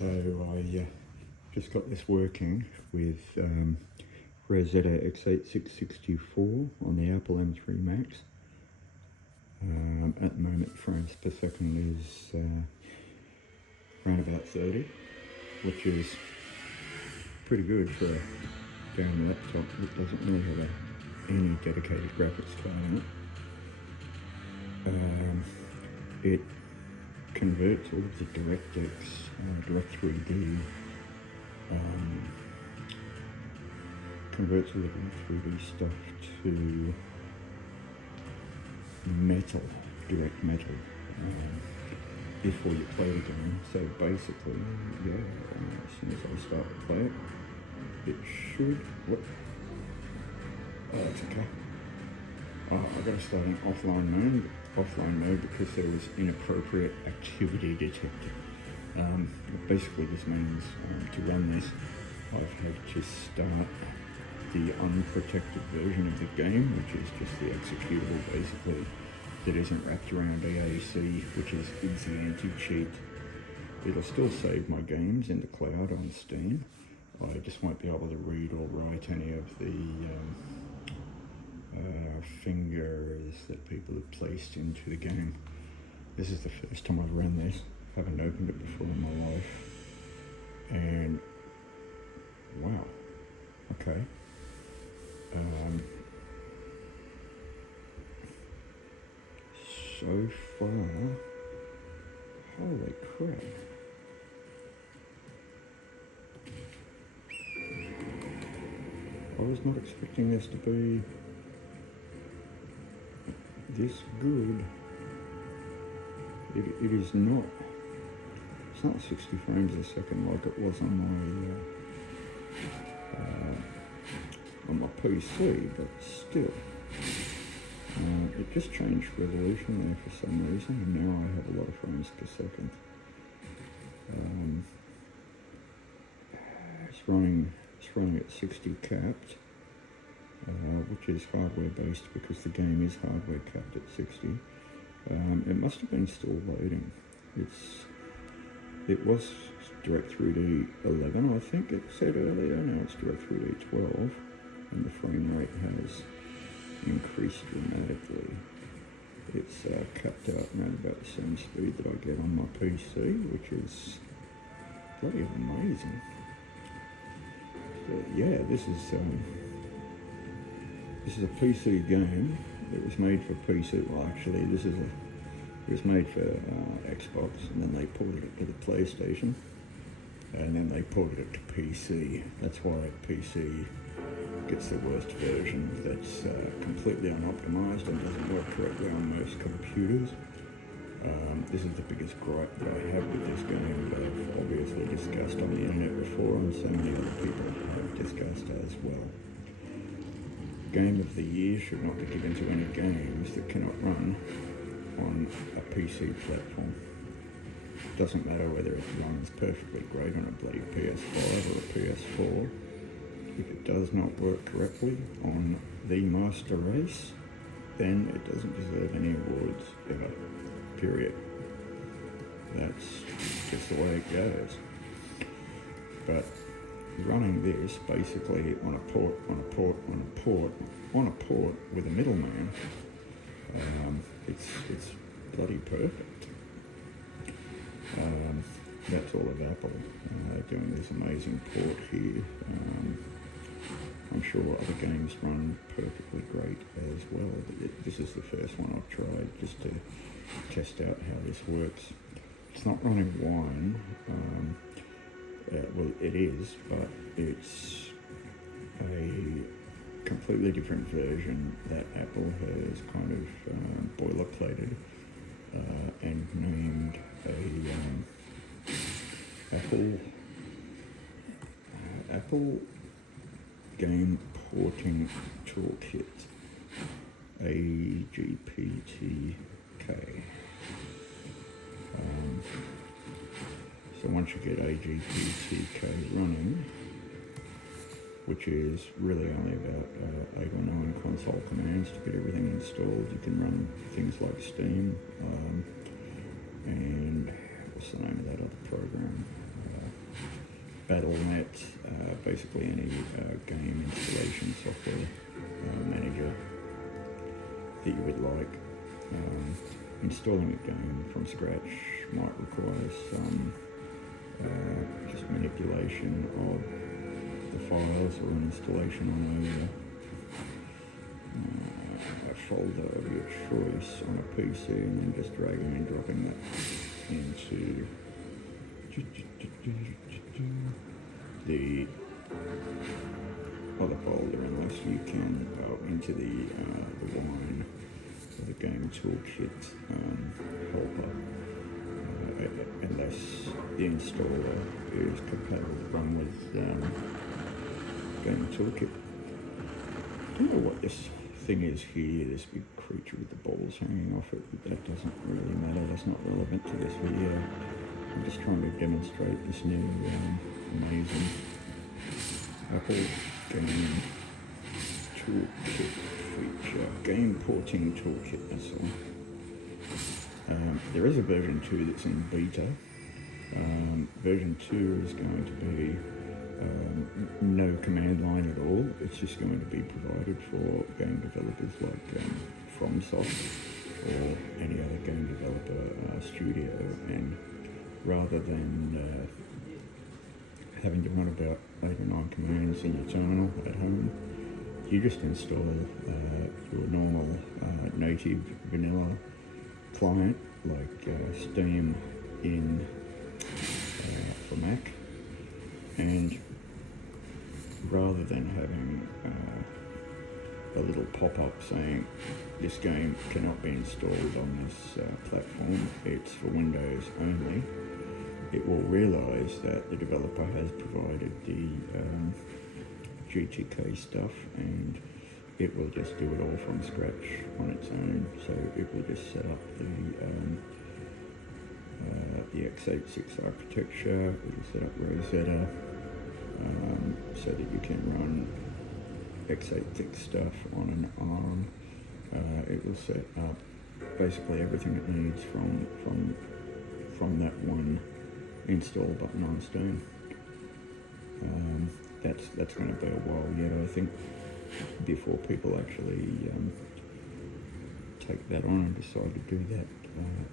So I just got this working with Rosetta x86-64 on the Apple M3 Max. At the moment, frames per second is around about 30, which is pretty good for a gaming laptop that doesn't really have any dedicated graphics card in it. It converts all of the DirectX, Direct3D, converts all the Direct3D stuff to metal, direct metal, before you play the game. So basically, yeah, as soon as I start to play it, it should, what? Oh, it's okay. I got to start in offline mode because there was inappropriate activity detected. What basically this means, to run this, I've had to start the unprotected version of the game, which is just the executable basically that isn't wrapped around EAC, which is the anti-cheat. It'll still save my games in the cloud on Steam. I just won't be able to read or write any of the fingers that people have placed into the game. This is the first time I've run this. I haven't opened it before in my life. And wow, okay. So far, holy crap. I was not expecting this to be this good. It is not. It's not 60 frames a second like it was on my PC, but still. It just changed resolution there for some reason, and now I have a lot of frames per second. It's running at 60 capped, which is hardware based because the game is hardware capped at 60. It must have been still loading. It was Direct3D 11, I think it said earlier. Now it's Direct3D 12, and the frame rate has increased dramatically. It's capped out around about the same speed that I get on my PC, which is bloody amazing. So, yeah, this is a PC game. It was made for PC. Well, actually, it was made for Xbox, and then they ported it to the PlayStation, and then they ported it to PC. That's why PC gets the worst version. That's completely unoptimized and doesn't work correctly on most computers. This is the biggest gripe that I have with this game, but I've obviously discussed on the internet before, and so many other people have discussed as well. Game of the year should not be given to any games that cannot run on a PC platform. It doesn't matter whether it runs perfectly great on a bloody PS5 or a PS4. If it does not work correctly on the master race, then it doesn't deserve any awards ever, period. That's just the way it goes. But running this basically on a port with a middleman, it's bloody perfect. That's all of Apple doing this amazing port here. I'm sure other games run perfectly great as well, but this is the first one I've tried just to test out how this works. It's not running Wine. Well, it is, but it's a completely different version that Apple has kind of boilerplated and named Apple Game Porting Toolkit, a GPTk. So once you get a GPTk running, which is really only about 8 or 9 console commands to get everything installed, you can run things like Steam and what's the name of that other program? Battle.net, basically any game installation software manager that you would like. Installing a game from scratch might require some just manipulation of the files or an installation on a folder of your choice on a PC, and then just dragging and dropping that into the other folder, unless you can go into the wine or the game toolkit helper, unless the installer is compatible to run with game toolkit. I don't know what this thing is here, this big creature with the balls hanging off it, but that doesn't really matter, that's not relevant to this video. I'm just trying to demonstrate this new amazing Apple game toolkit feature, game porting toolkit, that's all. There is a version 2 that's in beta. Version 2 is going to be no command line at all. It's just going to be provided for game developers like FromSoft or any other game developer studio, and rather than having to run about 8 or 9 commands in your terminal at home, you just install your normal native vanilla client like Steam in for Mac, and rather than having a little pop-up saying this game cannot be installed on this platform, it's for Windows only, it will realize that the developer has provided the GPTk stuff, and it will just do it all from scratch on its own. So it will just set up the x86 architecture, it will set up Rosetta, so that you can run x86 stuff on an ARM. It will set up basically everything it needs from that one install button on Steam. That's going to be a while yet, I think, before people actually take that on and decide to do that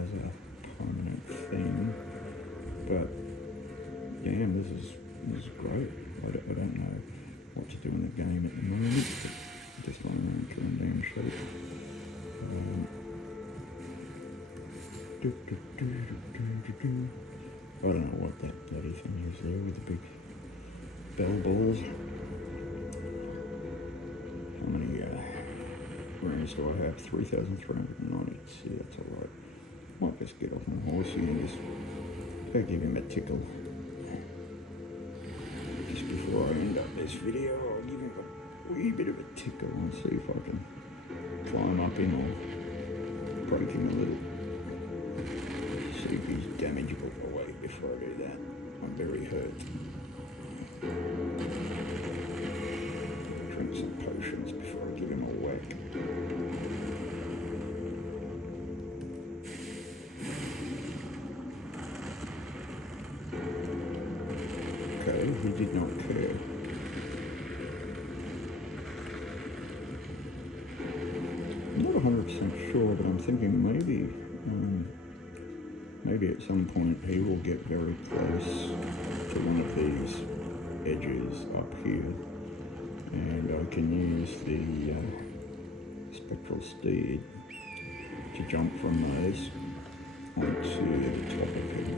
as a permanent thing. But damn, this is great. I don't know what to do in the game at the moment. Just want to turn down shape. I don't know what that bloody thing is there with the big bell balls. How many rooms do I have? 3,390. See, that's alright. Might just get off my horsey and just go give him a tickle. Just before I end up this video, I'll give him a wee bit of a tickle and see if I can climb up him or break him a little. See if he's damageable. Oh, wait, before I do that, I'm very hurt. Drink some potions before I give him a whack. Okay, he did not care. I'm not 100% sure, but I'm thinking maybe at some point he will get very close to one of these edges up here, and I can use the spectral steed to jump from those onto the top of him.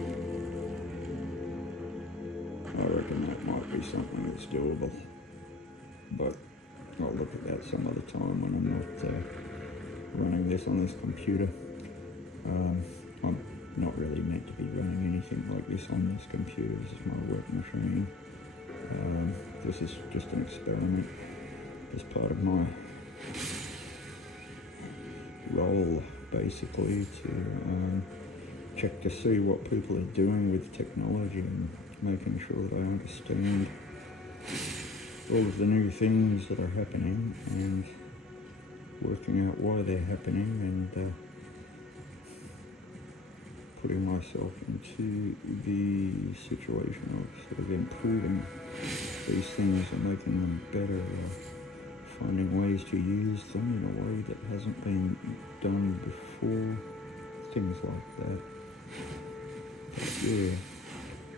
I reckon that might be something that's doable, but I'll look at that some other time when I'm not running this on this computer. I'm not really meant to be running anything like this on this computer. This is my work machine. This is just an experiment as part of my role, basically, to check to see what people are doing with technology and making sure that I understand all of the new things that are happening and working out why they're happening, and putting myself into the situation of sort of improving these things and making them better, finding ways to use them in a way that hasn't been done before, things like that. But yeah,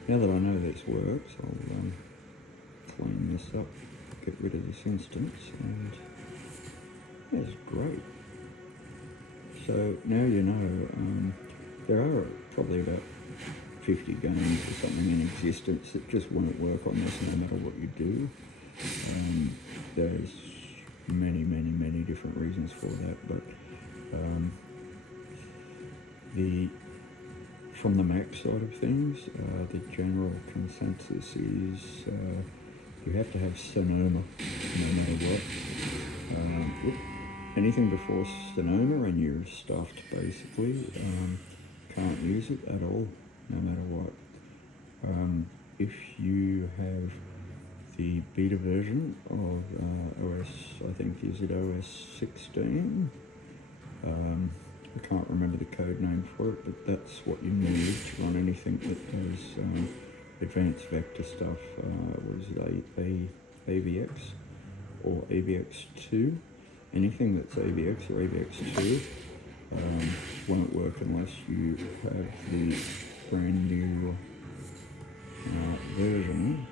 now that I know this works, I'll clean this up, get rid of this instance, and that's great. So now you know, there are probably about 50 games or something in existence that just won't work on this no matter what you do. There's many different reasons for that, but from the Mac side of things, the general consensus is you have to have Sonoma no matter what. Anything before Sonoma and you're stuffed basically. Can't use it at all, no matter what. If you have the beta version of OS, I think is it OS 16? I can't remember the code name for it, but that's what you need to run anything that does advanced vector stuff. Was it AVX or AVX2? Anything that's AVX or AVX2 won't work unless you have the brand new version,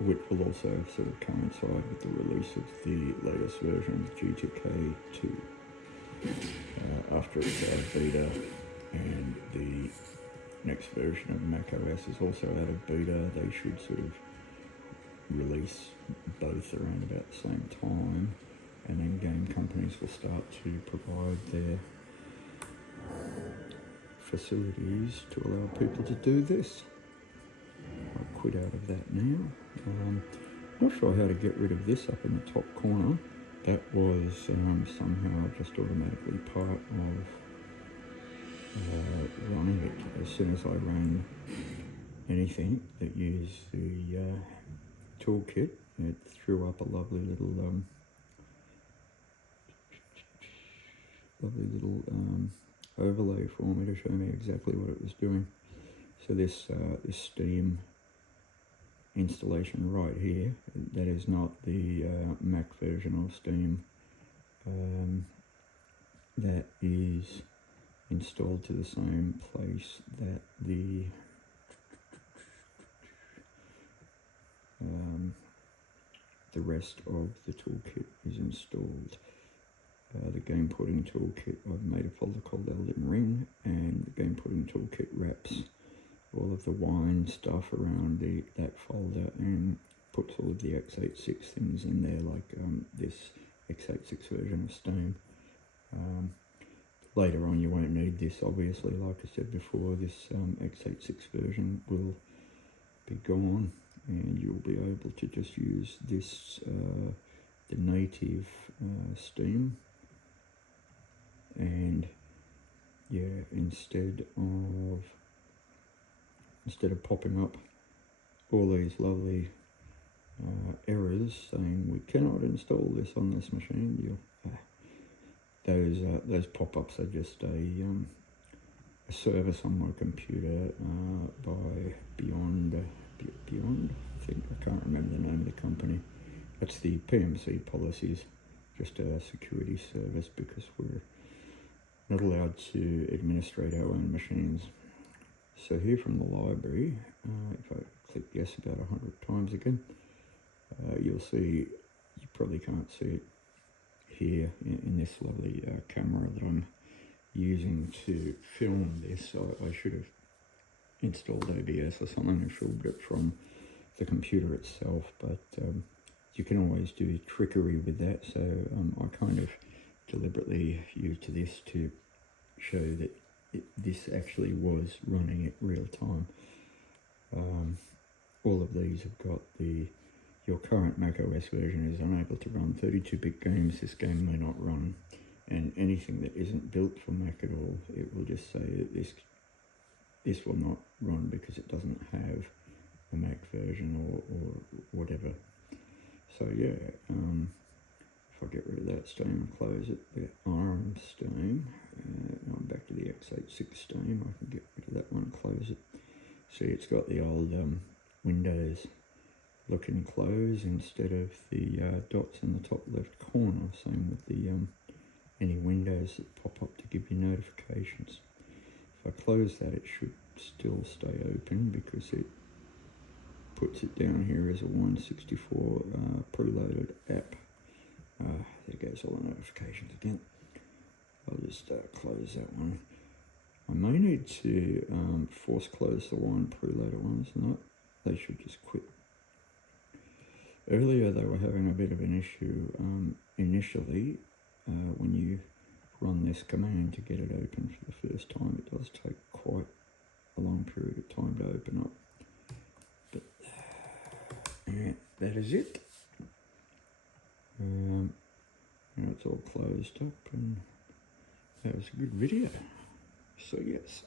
which will also sort of coincide with the release of the latest version of GPTk 2. After it's out of beta, and the next version of macOS is also out of beta, they should sort of release both around about the same time, and then game companies will start to provide their facilities to allow people to do this. I'll quit out of that now. Not sure how to get rid of this up in the top corner. That was somehow just automatically part of running it. As soon as I ran anything that used the toolkit, it threw up a lovely little overlay for me to show me exactly what it was doing. So this Steam installation right here, that is not the Mac version of Steam. That is installed to the same place that the rest of the toolkit is installed. The game porting toolkit, I've made a folder called Elden Ring, and the game porting toolkit wraps all of the wine stuff around that folder and puts all of the x86 things in there, like this x86 version of Steam. Later on you won't need this, obviously. Like I said before, this x86 version will be gone, and you'll be able to just use this, the native Steam, and yeah, instead of popping up all these lovely errors saying we cannot install this on this machine, those pop-ups are just a service on my computer by Beyond, I think, I can't remember the name of the company. That's the PMC policies, just a security service, because we're not allowed to administrate our own machines. So here from the library, if I click yes about 100 times again, you'll see, you probably can't see it here in this lovely camera that I'm using to film this. I should have installed OBS or something and filmed it from the computer itself, but you can always do trickery with that, so I kind of deliberately used this to show that this actually was running at real time. All of these have got your current macOS version is unable to run 32-bit games. This game may not run, and anything that isn't built for Mac at all, it will just say that this will not run because it doesn't have a Mac version or whatever. So yeah, If I get rid of that steam and close it, the iron steam, I'm back to the X86 steam, I can get rid of that one and close it. See, it's got the old Windows look and close instead of the dots in the top left corner. Same with the any windows that pop up to give you notifications. If I close that, it should still stay open because it puts it down here as a 164 preloaded app. There goes all the notifications again. I'll just close that one. I may need to force close the one preloaded ones. No, they should just quit. Earlier they were having a bit of an issue initially when you run this command to get it open for the first time. It does take quite a long period of time to open up. But yeah, that is it. Now it's all closed up, and that was a good video. So yes.